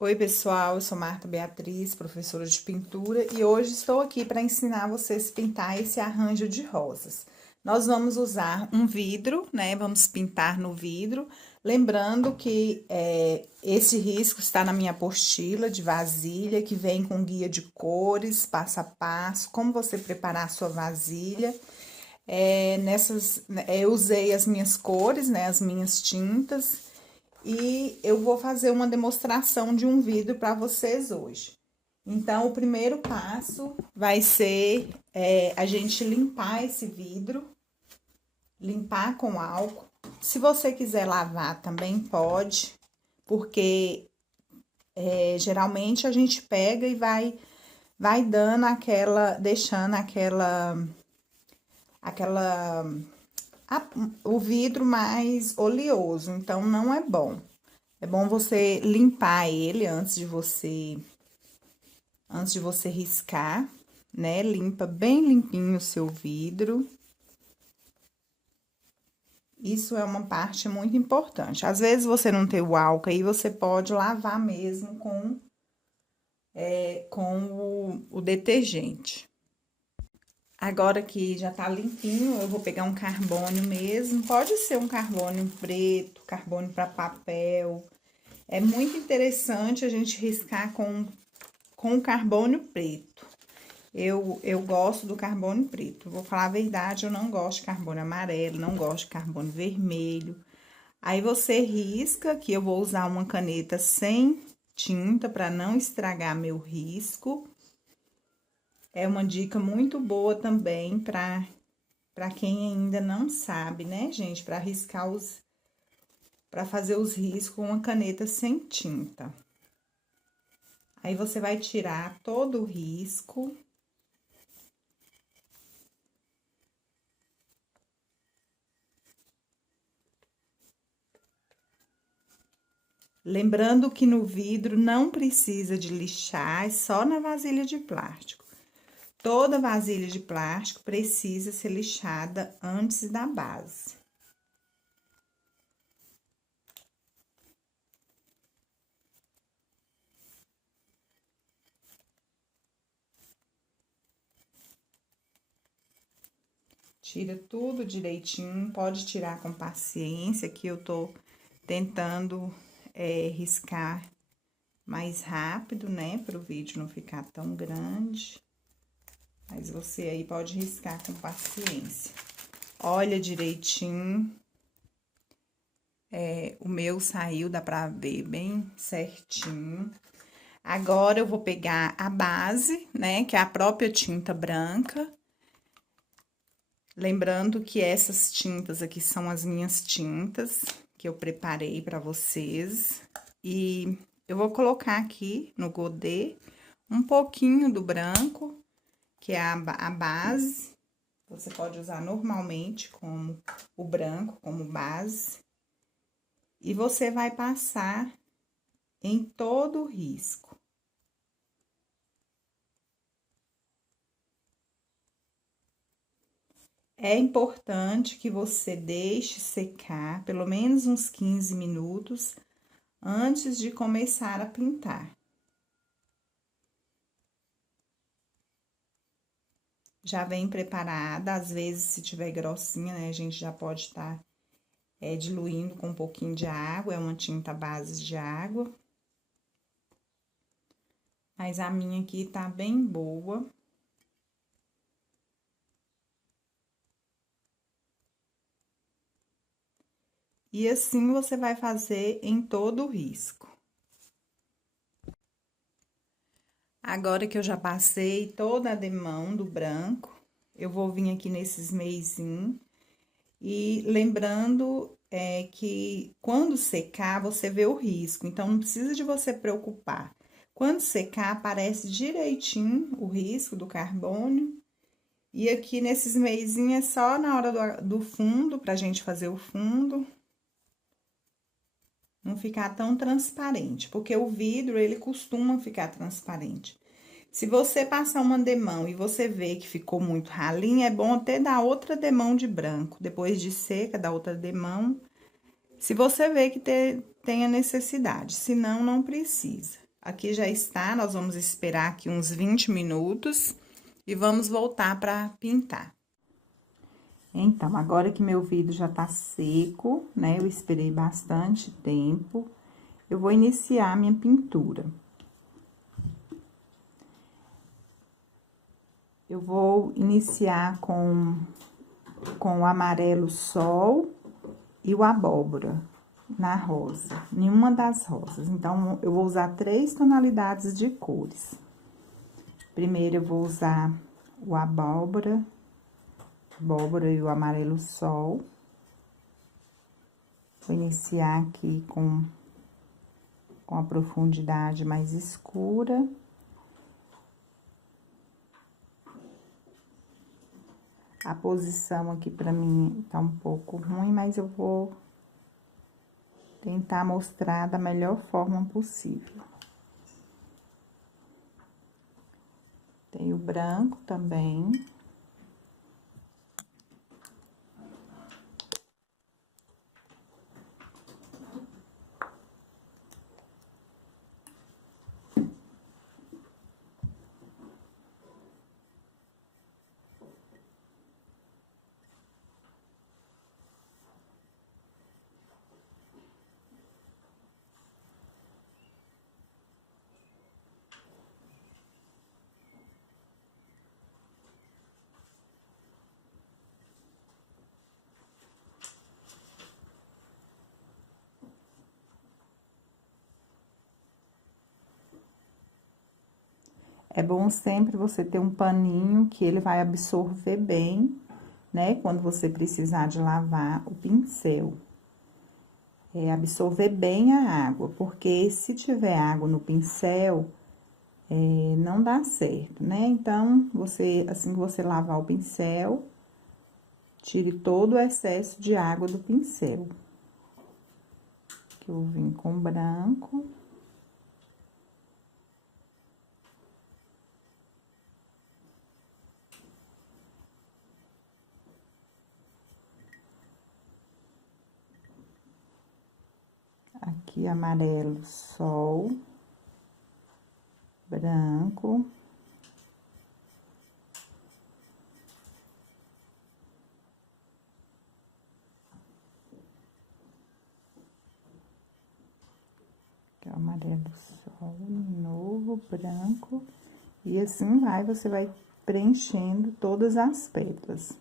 Oi, pessoal, eu sou Marta Beatriz, professora de pintura, e hoje estou aqui para ensinar vocês a pintar esse arranjo de rosas. Nós vamos usar um vidro, né? Vamos pintar no vidro, lembrando que esse risco está na minha apostila de vasilha, que vem com guia de cores, passo a passo, como você preparar a sua vasilha. Eu usei as minhas cores, né? As minhas tintas. E eu vou fazer uma demonstração de um vidro para vocês hoje. Então, o primeiro passo vai ser a gente limpar esse vidro, limpar com álcool. Se você quiser lavar, também pode, porque geralmente a gente pega e vai dando deixando o vidro mais oleoso, então não é bom. É bom você limpar ele antes de você riscar, né? Limpa bem limpinho o seu vidro. Isso é uma parte muito importante. Às vezes você não tem o álcool aí, você pode lavar mesmo com o detergente. Agora que já tá limpinho, eu vou pegar um carbono mesmo. Pode ser um carbono preto, carbono para papel. É muito interessante a gente riscar com carbono preto. Eu gosto do carbono preto. Vou falar a verdade, eu não gosto de carbono amarelo, não gosto de carbono vermelho. Aí você risca, que eu vou usar uma caneta sem tinta para não estragar meu risco. É uma dica muito boa também para quem ainda não sabe, né, gente? Para riscar para fazer os riscos com uma caneta sem tinta. Aí você vai tirar todo o risco. Lembrando que no vidro não precisa de lixar, é só na vasilha de plástico. Toda vasilha de plástico precisa ser lixada antes da base. Tira tudo direitinho, pode tirar com paciência, que eu tô tentando riscar mais rápido, né, para o vídeo não ficar tão grande. Mas você aí pode riscar com paciência. Olha direitinho. O meu saiu, dá pra ver bem certinho. Agora, eu vou pegar a base, né, que é a própria tinta branca. Lembrando que essas tintas aqui são as minhas tintas que eu preparei pra vocês. E eu vou colocar aqui no godê um pouquinho do branco, que é a base. Você pode usar normalmente como o branco, como base. E você vai passar em todo o risco. É importante que você deixe secar pelo menos uns 15 minutos antes de começar a pintar. Já vem preparada, às vezes, se tiver grossinha, né, a gente já pode estar diluindo com um pouquinho de água, é uma tinta base de água. Mas a minha aqui tá bem boa. E assim você vai fazer em todo o risco. Agora que eu já passei toda a demão do branco, eu vou vir aqui nesses meizinhos. E lembrando que quando secar, você vê o risco, então não precisa de você preocupar. Quando secar, aparece direitinho o risco do carbono. E aqui nesses meizinhos é só na hora do fundo, pra gente fazer o fundo. Não ficar tão transparente, porque o vidro, ele costuma ficar transparente. Se você passar uma demão e você vê que ficou muito ralinho, é bom até dar outra demão de branco. Depois de seca, dar outra demão. Se você vê que tem a necessidade, senão não precisa. Aqui já está, nós vamos esperar aqui uns 20 minutos e vamos voltar para pintar. Então, agora que meu vidro já tá seco, né, eu esperei bastante tempo, eu vou iniciar a minha pintura. Eu vou iniciar com o amarelo sol e o abóbora na rosa, nenhuma das rosas. Então, eu vou usar 3 tonalidades de cores. Primeiro, eu vou usar o abóbora e o amarelo sol. Vou iniciar aqui com a profundidade mais escura. A posição aqui pra mim tá um pouco ruim, mas eu vou tentar mostrar da melhor forma possível. Tem o branco também. É bom sempre você ter um paninho que ele vai absorver bem, né? Quando você precisar de lavar o pincel. Absorver bem a água, porque se tiver água no pincel, não dá certo, né? Então, assim que você lavar o pincel, tire todo o excesso de água do pincel. Aqui eu vim com branco. Aqui, amarelo, sol, branco. Aqui, amarelo, sol, novo, branco. E assim você vai preenchendo todas as pétalas.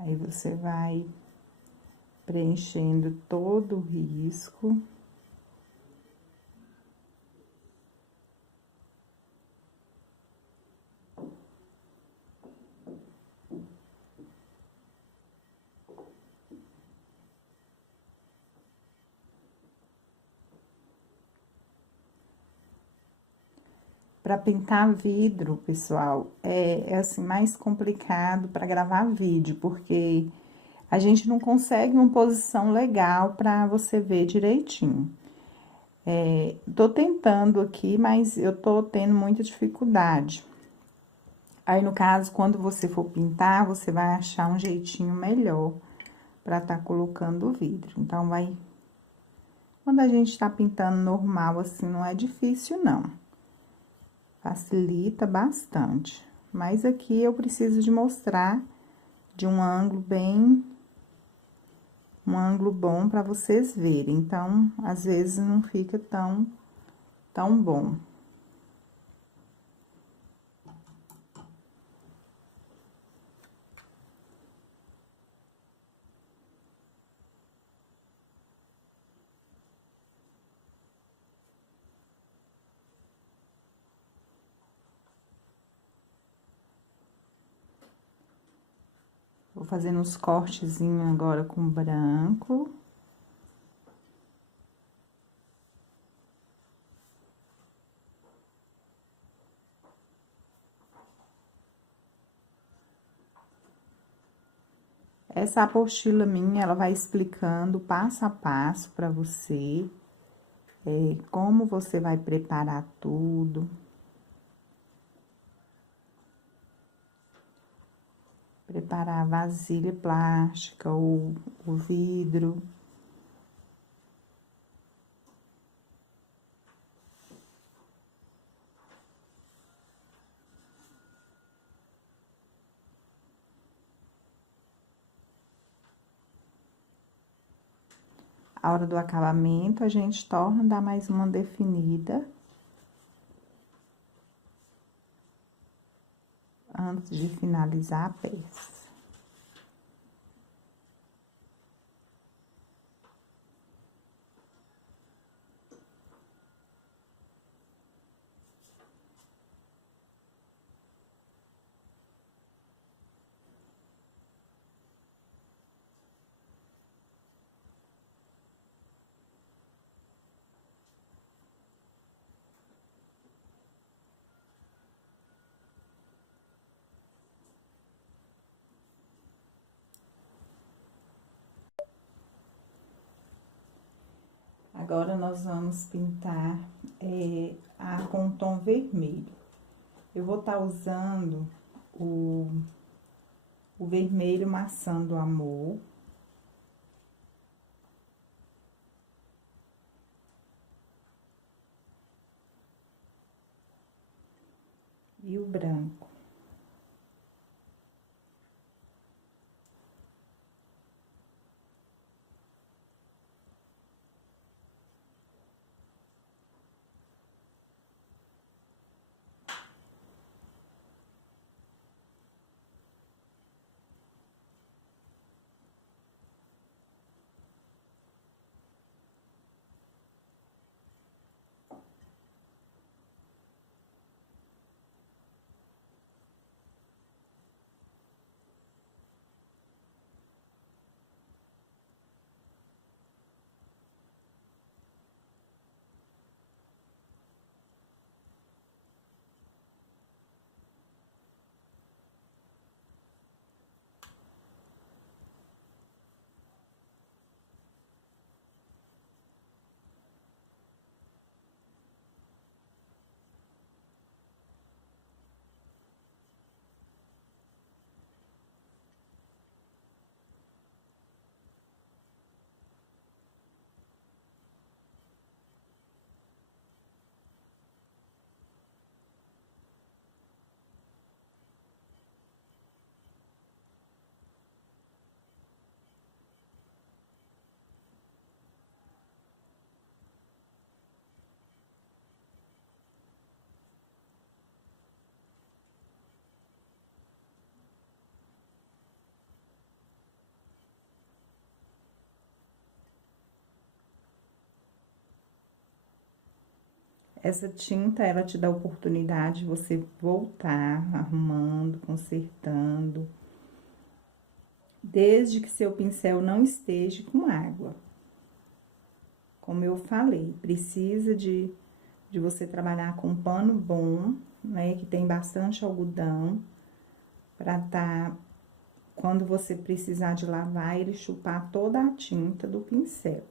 Aí, você vai preenchendo todo o risco. Para pintar vidro, pessoal, é assim, mais complicado para gravar vídeo, porque a gente não consegue uma posição legal para você ver direitinho. Tô tentando aqui, mas eu tô tendo muita dificuldade. Aí, no caso, quando você for pintar, você vai achar um jeitinho melhor para tá colocando o vidro. Então, quando a gente tá pintando normal, assim, não é difícil, não. Facilita bastante. Mas aqui eu preciso de mostrar de um ângulo um ângulo bom para vocês verem. Então, às vezes não fica tão bom. Vou fazendo uns cortezinhos agora com branco. Essa apostila minha, ela vai explicando passo a passo para você, como você vai preparar tudo. Preparar a vasilha plástica ou o vidro. A hora do acabamento, a gente torna, dá mais uma definida. Antes de finalizar a peça. Agora, nós vamos pintar com tom vermelho. Eu vou estar usando o vermelho maçã do amor. E o branco. Essa tinta, ela te dá a oportunidade de você voltar arrumando, consertando, desde que seu pincel não esteja com água. Como eu falei, precisa de você trabalhar com pano bom, né, que tem bastante algodão, pra quando você precisar de lavar, ele chupar toda a tinta do pincel.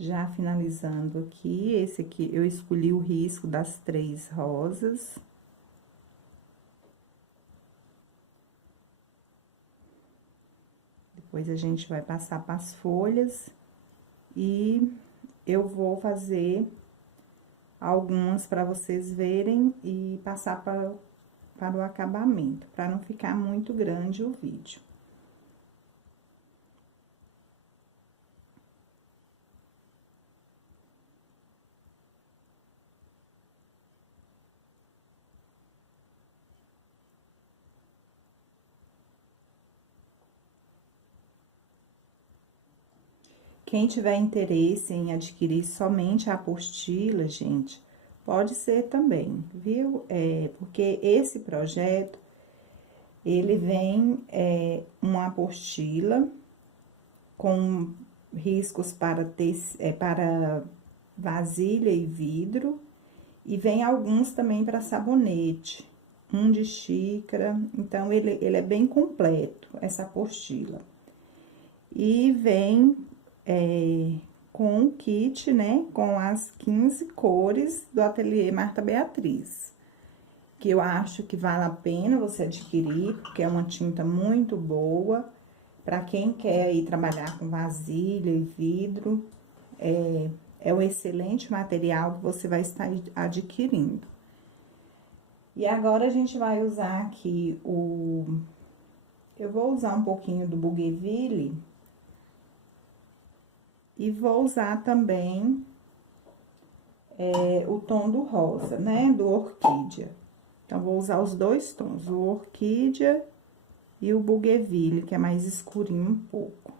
Já finalizando aqui, esse aqui, eu escolhi o risco das 3 rosas. Depois, a gente vai passar para as folhas e eu vou fazer algumas para vocês verem e passar para o acabamento, para não ficar muito grande o vídeo. Quem tiver interesse em adquirir somente a apostila, gente, pode ser também, viu? Porque esse projeto, ele vem uma apostila com riscos para vasilha e vidro, e vem alguns também para sabonete, um de xícara, então ele é bem completo, essa apostila. E vem com o kit, né, com as 15 cores do Ateliê Marta Beatriz, que eu acho que vale a pena você adquirir, porque é uma tinta muito boa, para quem quer ir trabalhar com vasilha e vidro, é um excelente material que você vai estar adquirindo. E agora, a gente vai usar aqui eu vou usar um pouquinho do Bougainville, e vou usar também o tom do rosa, né, do Orquídea. Então, vou usar os dois tons, o Orquídea e o Bougainville, que é mais escurinho um pouco.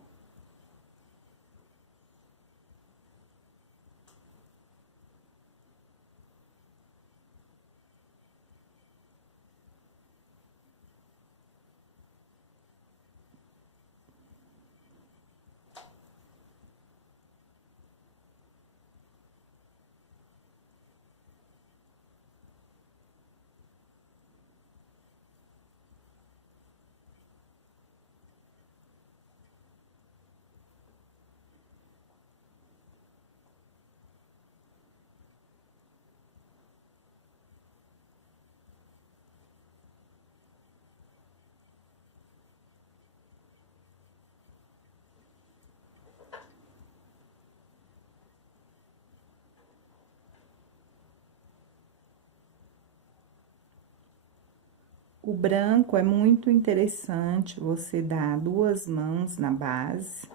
O branco é muito interessante você dar 2 mãos na base,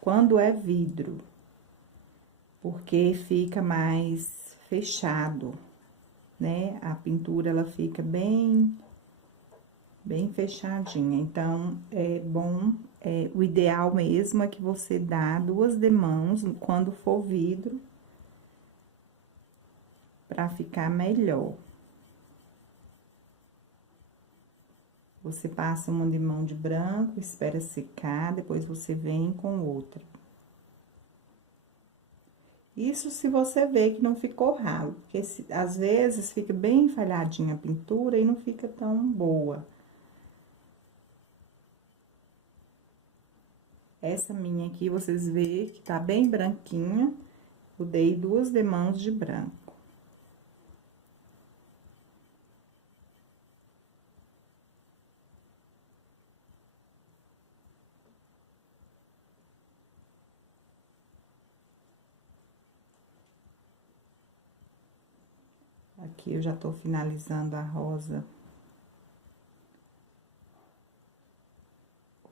quando é vidro, porque fica mais fechado, né? A pintura, ela fica bem fechadinha. Então, é bom, o ideal mesmo é que você dá 2 demãos quando for vidro, pra ficar melhor. Você passa uma demão de branco, espera secar, depois você vem com outra. Isso se você vê que não ficou ralo, porque às vezes fica bem falhadinha a pintura e não fica tão boa. Essa minha aqui, vocês veem que tá bem branquinha, eu dei 2 demãos de branco. Aqui eu já tô finalizando a rosa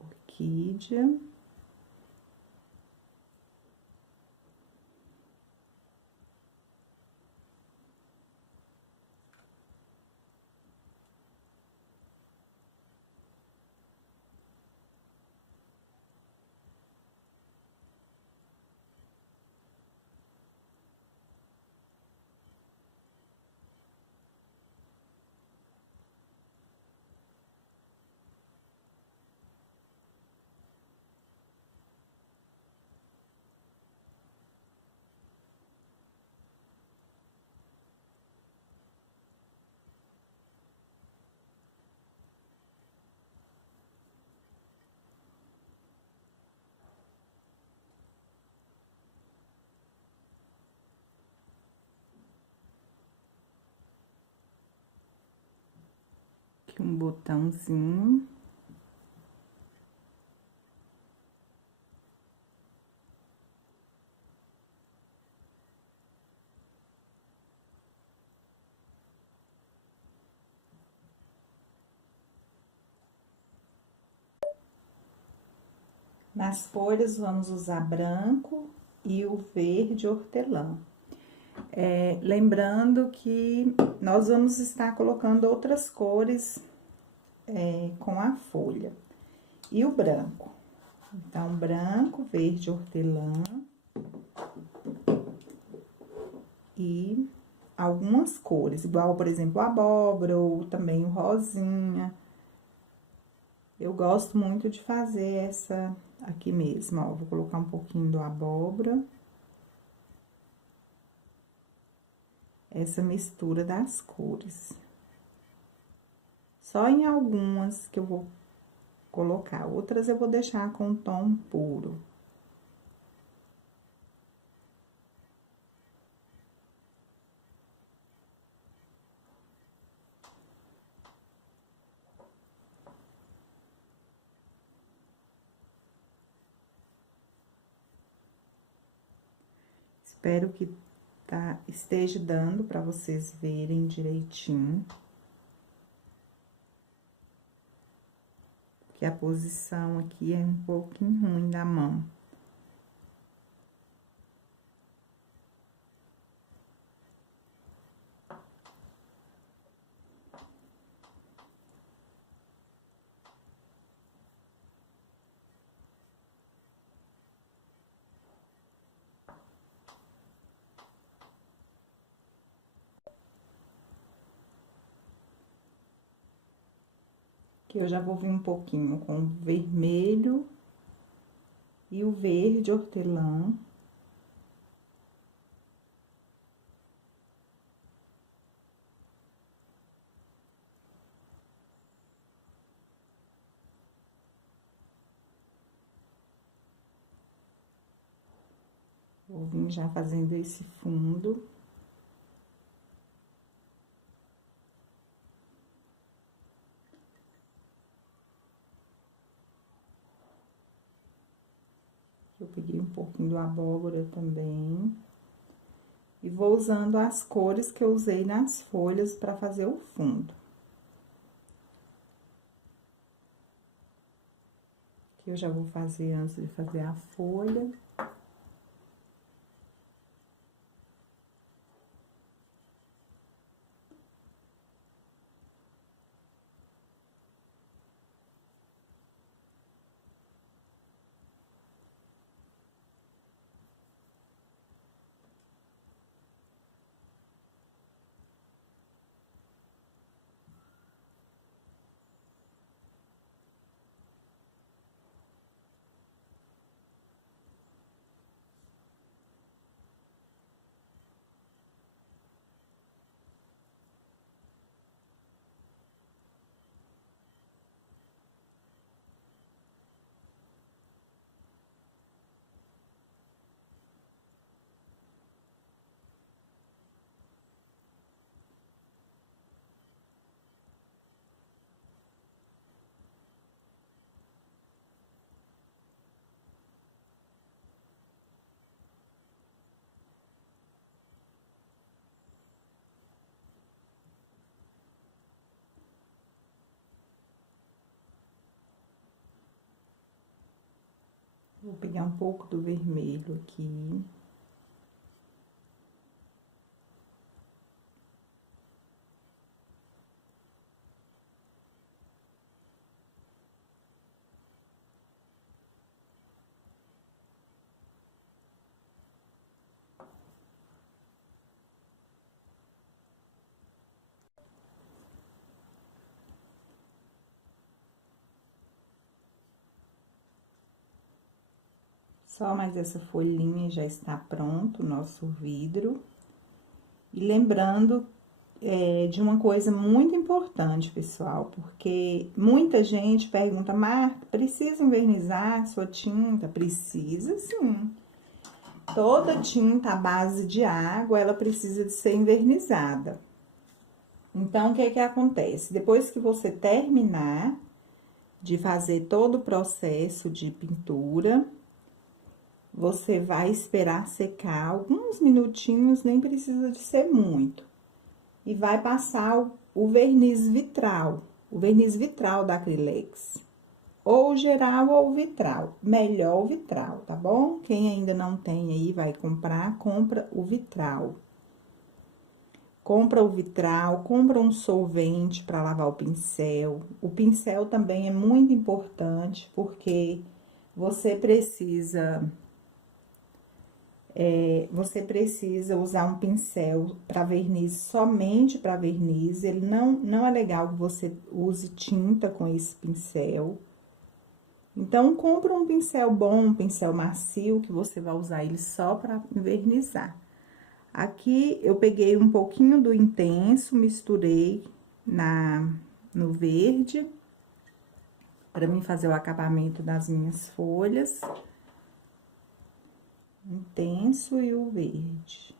Orquídea. Aqui um botãozinho. Nas cores, vamos usar branco e o verde hortelã. Lembrando que nós vamos estar colocando outras cores com a folha. E o branco. Então, branco, verde, hortelã. E algumas cores, igual, por exemplo, a abóbora ou também o rosinha. Eu gosto muito de fazer essa aqui mesmo, ó. Vou colocar um pouquinho do abóbora. Essa mistura das cores. Só em algumas que eu vou colocar, outras eu vou deixar com tom puro. Espero que esteja dando para vocês verem direitinho. Que a posição aqui é um pouquinho ruim da mão. Que eu já vou vir um pouquinho com o vermelho e o verde hortelã. Vou vir já fazendo esse fundo. Eu peguei um pouquinho do abóbora também. E vou usando as cores que eu usei nas folhas para fazer o fundo. Que eu já vou fazer antes de fazer a folha. Vou pegar um pouco do vermelho aqui. Só mais essa folhinha já está pronto o nosso vidro. E lembrando de uma coisa muito importante, pessoal, porque muita gente pergunta, Marta, precisa envernizar sua tinta? Precisa sim. Toda tinta à base de água, ela precisa de ser envernizada. Então, o que que acontece? Depois que você terminar de fazer todo o processo de pintura, você vai esperar secar alguns minutinhos, nem precisa de ser muito. E vai passar o verniz vitral da Acrylex. Ou geral ou vitral, melhor o vitral, tá bom? Quem ainda não tem aí, vai comprar, compra o vitral. Compra o vitral, compra um solvente para lavar o pincel. O pincel também é muito importante, porque Você precisa usar um pincel para verniz, somente para verniz. Ele não é legal que você use tinta com esse pincel. Então, compra um pincel bom, um pincel macio, que você vai usar ele só para envernizar. Aqui, eu peguei um pouquinho do intenso, misturei no verde, para mim fazer o acabamento das minhas folhas. Intenso e o verde.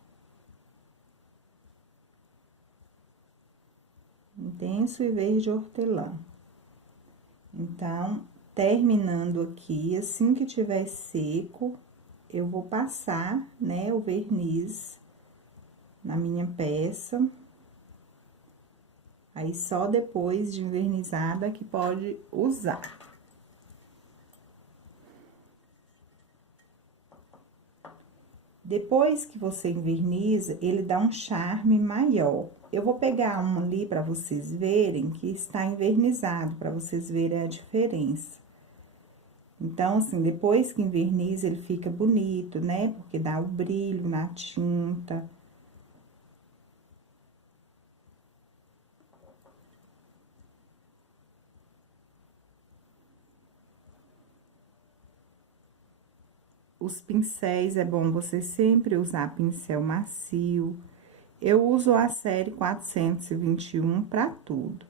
Intenso e verde hortelã. Então, terminando aqui, assim que tiver seco, eu vou passar, né, o verniz na minha peça. Aí, só depois de envernizada que pode usar. Depois que você enverniza, ele dá um charme maior. Eu vou pegar um ali para vocês verem que está envernizado, para vocês verem a diferença. Então, assim, depois que enverniza, ele fica bonito, né? Porque dá o brilho na tinta. Os pincéis, é bom você sempre usar pincel macio. Eu uso a série 421 para tudo.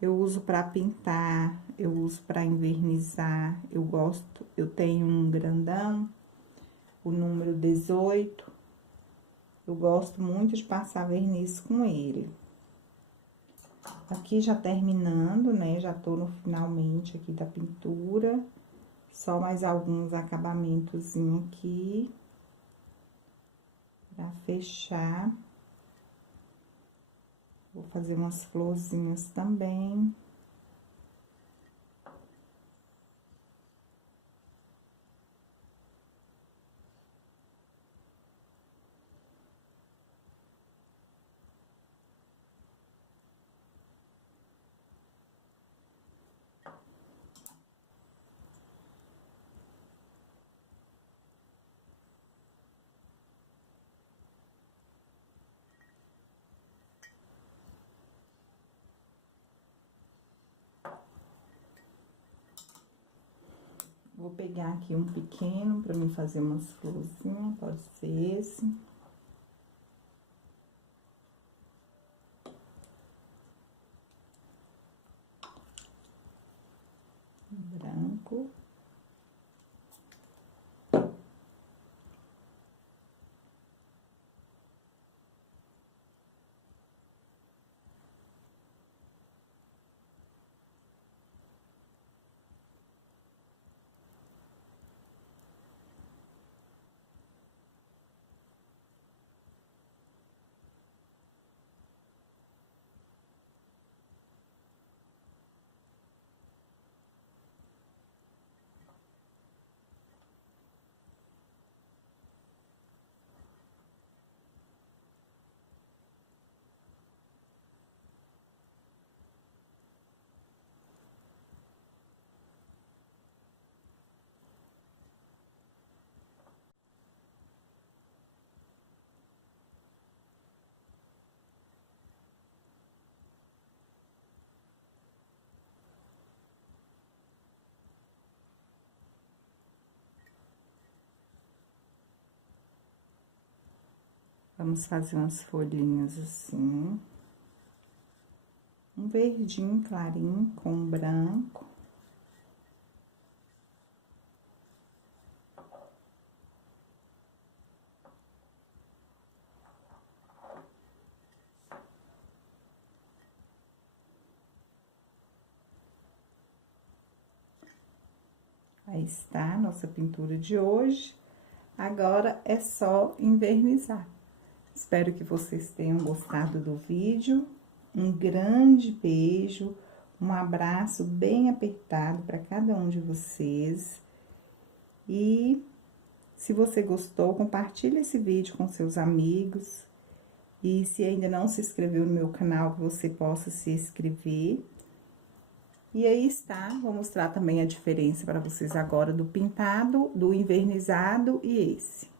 Eu uso para pintar, eu uso para envernizar, eu tenho um grandão, o número 18. Eu gosto muito de passar verniz com ele. Aqui já terminando, né? Já tô no finalmente aqui da pintura. Só mais alguns acabamentozinhos aqui. Pra fechar. Vou fazer umas florzinhas também. Vou pegar aqui um pequeno pra mim fazer umas florzinhas, pode ser esse. Branco. Vamos fazer umas folhinhas assim. Um verdinho clarinho com branco. Aí está a nossa pintura de hoje. Agora é só envernizar. Espero que vocês tenham gostado do vídeo. Um grande beijo, um abraço bem apertado para cada um de vocês. E se você gostou, compartilhe esse vídeo com seus amigos. E se ainda não se inscreveu no meu canal, que você possa se inscrever. E aí está, vou mostrar também a diferença para vocês agora do pintado, do envernizado e esse.